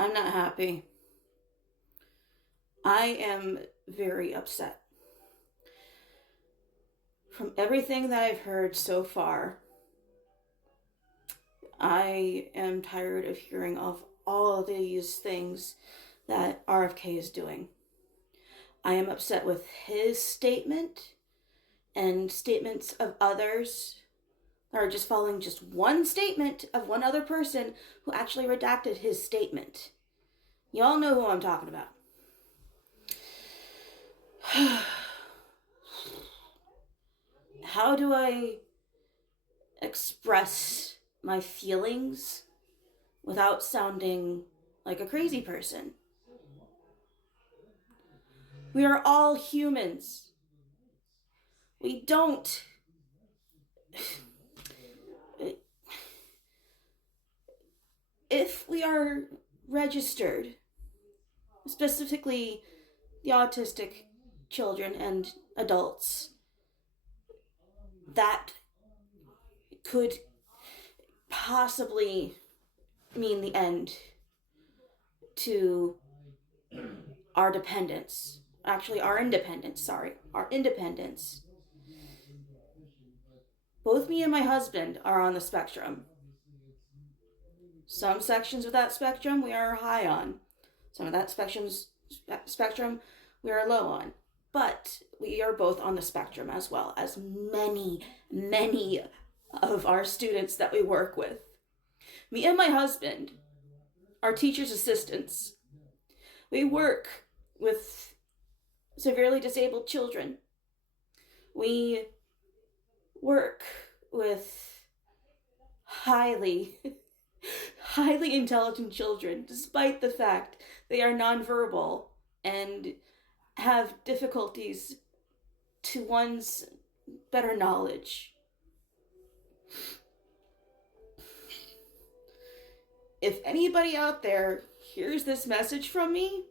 I'm not happy. I am very upset. From everything that I've heard so far, I am tired of hearing of all of these things that RFK is doing. I am upset with his statement and statements of others that are just following just one statement of one other person who actually redacted his statement. Y'all know who I'm talking about. How do I express my feelings without sounding like a crazy person? We are all humans. We don't. If we are registered, specifically the autistic children and adults, that could possibly mean the end to our dependence. Actually, our independence, sorry. Our independence. Both me and my husband are on the spectrum. Some sections of that spectrum we are high on. Some of that spectrum we are low on. But we are both on the spectrum as well as many of our students that we work with. Me and my husband are teachers' assistants. We work with severely disabled children. We work with highly intelligent children, despite the fact they are nonverbal and have difficulties to one's better knowledge. If anybody out there hears this message from me,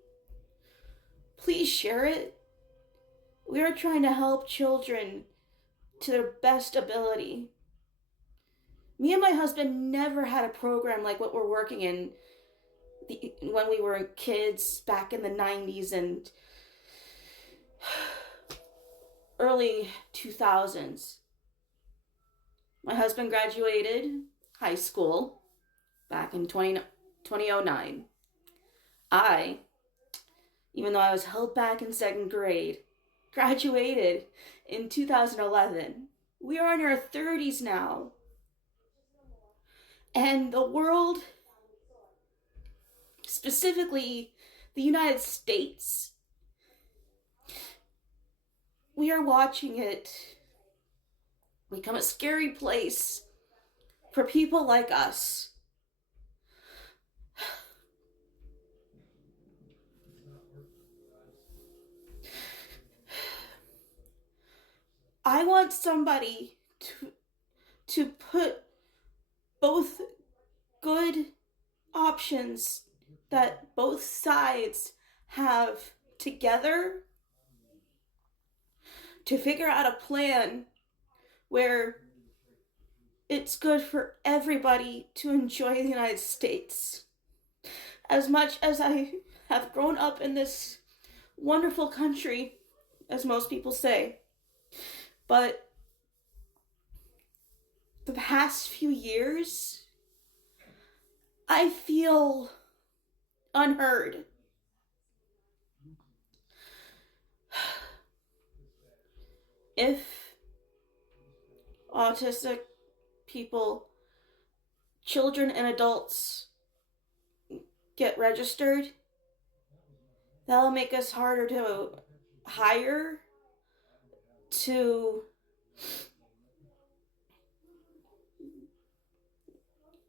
please share it. We are trying to help children to their best ability. Me and my husband never had a program like what we're working in when we were kids back in the 90s and early 2000s. My husband graduated high school back in 2009. I, even though I was held back in second grade, graduated in 2011. We are in our 30s now. And the world, specifically the United States, we are watching it become a scary place for people like us. I want somebody to put both good options that both sides have together to figure out a plan where it's good for everybody to enjoy the United States. As much as I have grown up in this wonderful country, as most people say, but the past few years, I feel unheard. If autistic people, children, and adults get registered, that'll make us harder to hire, to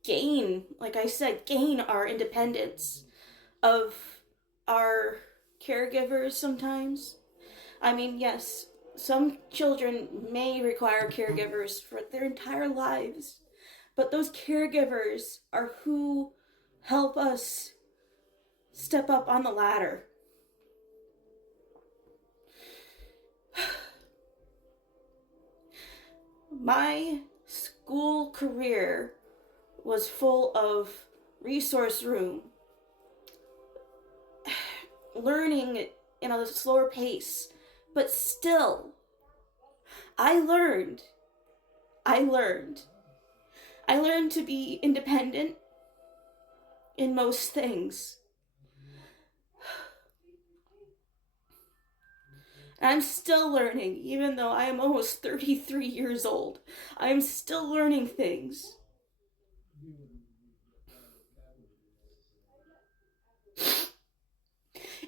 gain, like I said, gain our independence of our caregivers sometimes. I mean, yes, some children may require caregivers for their entire lives, but those caregivers are who help us step up on the ladder. My school career was full of resource room, learning in a slower pace, but still, I learned to be independent in most things. And I'm still learning, even though I am almost 33 years old. I am still learning things.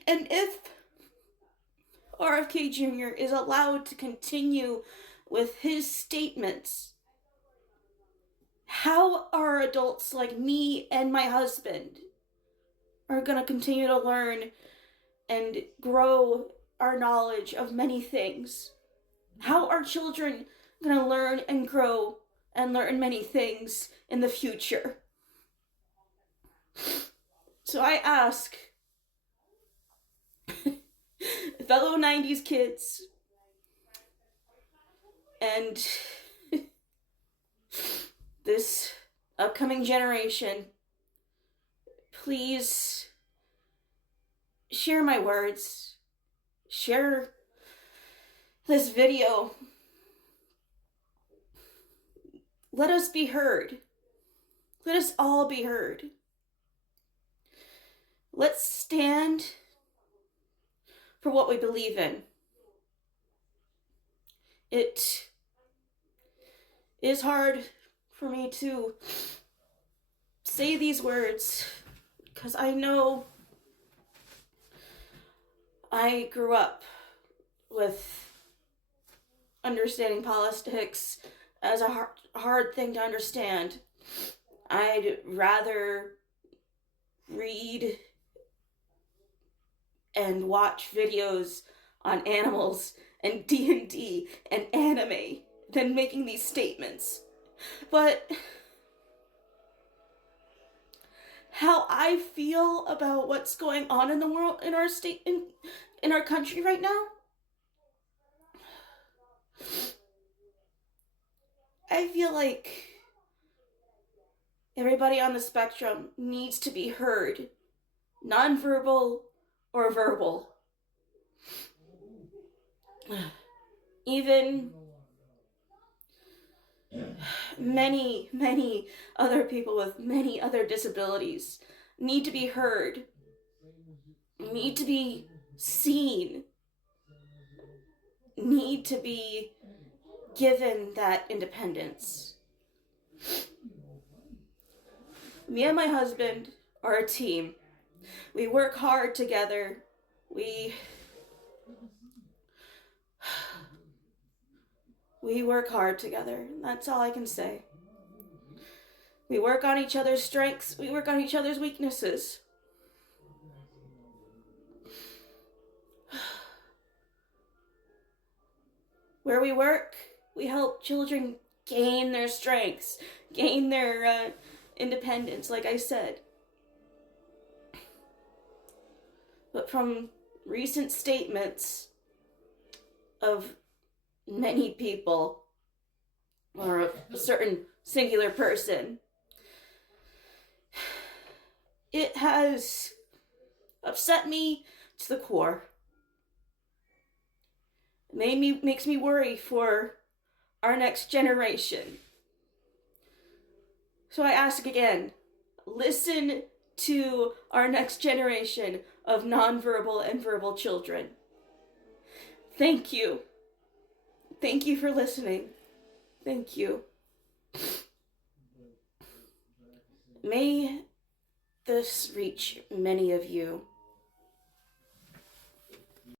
And if RFK Jr. is allowed to continue with his statements, how are adults like me and my husband are going to continue to learn and grow our knowledge of many things? How are children going to learn and grow and learn many things in the future? So I ask fellow 90s kids and this upcoming generation, please share my words, share this video. Let us be heard. Let us all be heard. Let's stand for what we believe in. It is hard for me to say these words because I know I grew up with understanding politics as a hard thing to understand. I'd rather read and watch videos on animals and D&D and anime than making these statements. But how I feel about what's going on in the world, in our state, in our country right now, I feel like everybody on the spectrum needs to be heard, nonverbal or verbal. Even many other people with many other disabilities need to be heard, need to be seen, need to be given that independence. Me and my husband are a team. We work hard together. We work hard together. That's all I can say. We work on each other's strengths. We work on each other's weaknesses. Where we work, we help children gain their strengths, gain their independence, like I said. But from recent statements of many people, or a certain singular person, it has upset me to the core. Makes me worry for our next generation. So I ask again, listen to our next generation of nonverbal and verbal children. Thank you. Thank you for listening. Thank you. May this reach many of you.